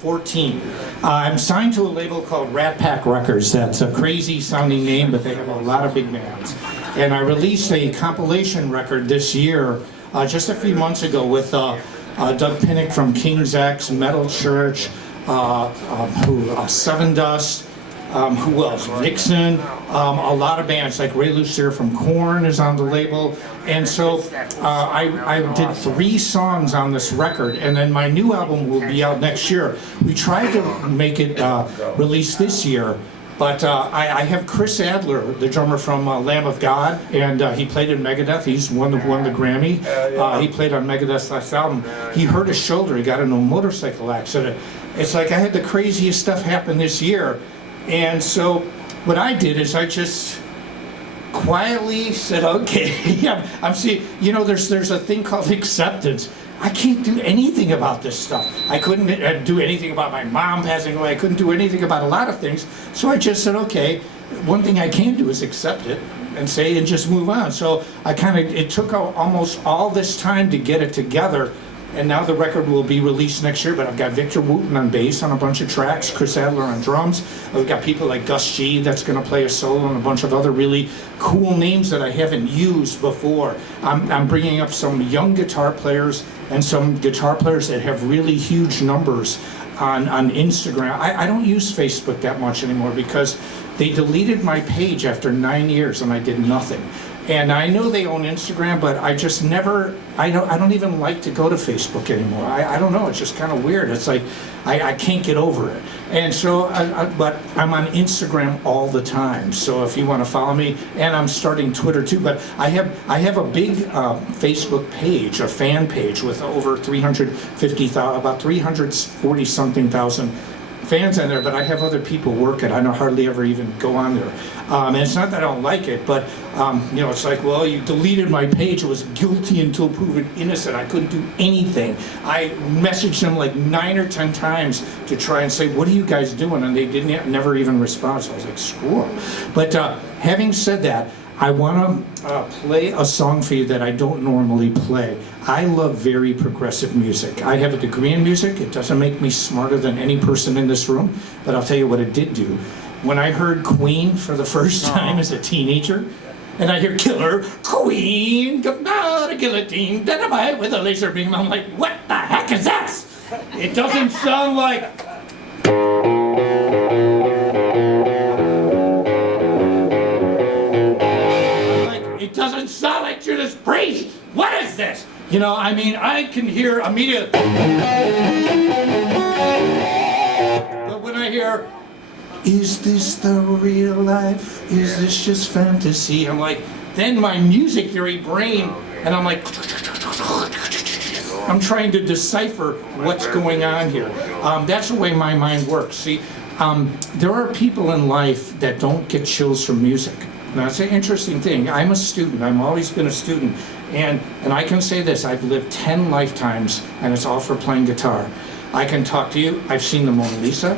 14. I'm signed to a label called Rat Pack Records. That's a crazy sounding name, but they have a lot of big bands. And I released a compilation record this year, just a few months ago, with Doug Pinnick from King's X, Metal Church, Seven Dust, who else? Vixen, a lot of bands like Ray Lucier from Korn is on the label. And so I did 3 songs on this record, and then my new album will be out next year. We tried to make it release this year, but I have Chris Adler, the drummer from Lamb of God, and he played in Megadeth. He's won the Grammy. He played on Megadeth's last album. He hurt his shoulder. He got in a motorcycle accident. It's like I had the craziest stuff happen this year. And so what I did is I just quietly said, okay, I'm seeing, you know, there's a thing called acceptance. I can't do anything about this stuff. I couldn't do anything about my mom passing away. I couldn't do anything about a lot of things. So I just said, okay, one thing I can do is accept it and say and just move on. So it took almost all this time to get it together. And now the record will be released next year, but I've got Victor Wooten on bass on a bunch of tracks, Chris Adler on drums. We've got people like Gus G that's going to play a solo, and a bunch of other really cool names that I haven't used before. I'm bringing up some young guitar players and some guitar players that have really huge numbers on Instagram. I don't use Facebook that much anymore because they deleted my page after 9 years and I did nothing. And I know they own Instagram, but I just never, I don't even like to go to Facebook anymore. I don't know, it's just kind of weird. It's like, I can't get over it. And so, but I'm on Instagram all the time. So if you want to follow me, and I'm starting Twitter too, but I have a big Facebook page, a fan page with over 350,000, about 340 something thousand fans on there, but I have other people work it. I don't hardly ever even go on there. And it's not that I don't like it, but you know, it's like, well, you deleted my page. It was guilty until proven innocent. I couldn't do anything. I messaged them like 9 or 10 times to try and say, what are you guys doing? And they never even respond. So I was like, screw them. But having said that, I want to play a song for you that I don't normally play. I love very progressive music. I have a degree in music. It doesn't make me smarter than any person in this room, but I'll tell you what it did do. When I heard Queen for the first time as a teenager, and I hear Killer Queen, come down a guillotine, dynamite with a laser beam, I'm like, what the heck is that? It doesn't sound like... It doesn't sound like Judas Priest. What is this? You know, I mean, I can hear immediately. But when I hear, is this the real life? Is this just fantasy? I'm like, then my music theory brain, and I'm like, I'm trying to decipher what's going on here. That's the way my mind works. See, there are people in life that don't get chills from music. Now, it's an interesting thing. I'm a student. I've always been a student. And I can say this, I've lived 10 lifetimes, and it's all for playing guitar. I can talk to you. I've seen the Mona Lisa.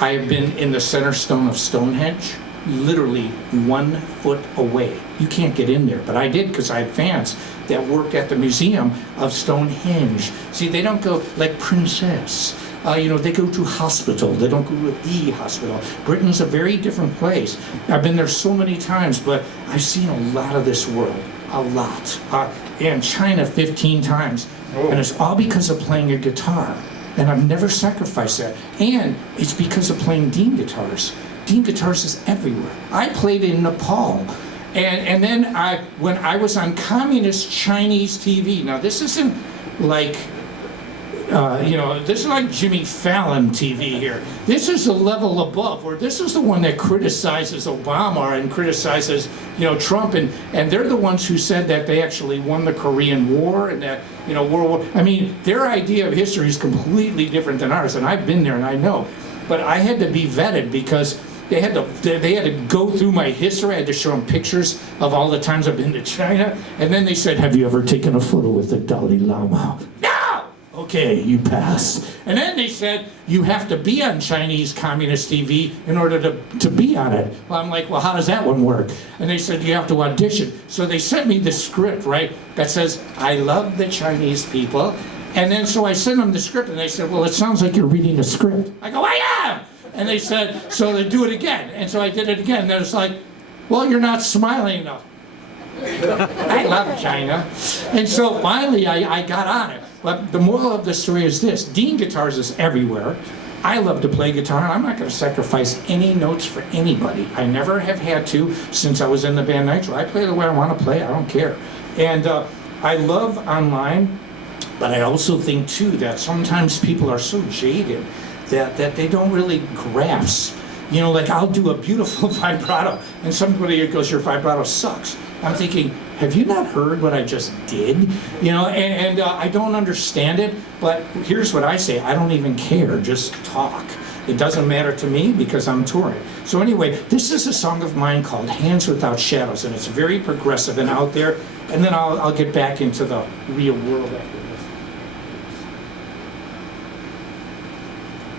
I have been in the center stone of Stonehenge, literally 1 foot away. You can't get in there, but I did because I had fans that work at the Museum of Stonehenge. See, they don't go like Princess. You know, they go to hospital. They don't go to the hospital. Britain's a very different place. I've been there so many times, but I've seen a lot of this world, a lot. And China 15 times. And it's all because of playing a guitar. And I've never sacrificed that. And it's because of playing Dean guitars. Dean guitars is everywhere. I played in Nepal. And then when I was on communist Chinese TV, now this isn't like, you know, this is like Jimmy Fallon TV here. This is a level above, where this is the one that criticizes Obama and criticizes, you know, Trump, and they're the ones who said that they actually won the Korean War and that, you know, World War. I mean, their idea of history is completely different than ours, and I've been there and I know. But I had to be vetted because they had to go through my history. I had to show them pictures of all the times I've been to China, and then they said, "Have you ever taken a photo with the Dalai Lama?" Okay, you pass. And then they said, you have to be on Chinese communist TV in order to be on it. Well, I'm like, well, how does that one work? And they said, you have to audition. So they sent me the script, right, that says, I love the Chinese people, And then so I sent them the script, and they said, well, it sounds like you're reading a script. I go, I am! And they said, so they do it again. And so I did it again. And it's like, well, you're not smiling enough. I love China. And so finally I got on it. But the moral of the story is this. Dean Guitars is everywhere. I love to play guitar. I'm not going to sacrifice any notes for anybody. I never have had to since I was in the band Nitro. I play the way I want to play. I don't care. And I love online, but I also think too that sometimes people are so jaded that they don't really grasp. You know, like I'll do a beautiful vibrato and somebody goes, your vibrato sucks. I'm thinking, have you not heard what I just did? You know, and I don't understand it, but here's what I say, I don't even care, just talk. It doesn't matter to me because I'm touring. So anyway, this is a song of mine called Hands Without Shadows, and it's very progressive and out there, and then I'll get back into the real world after.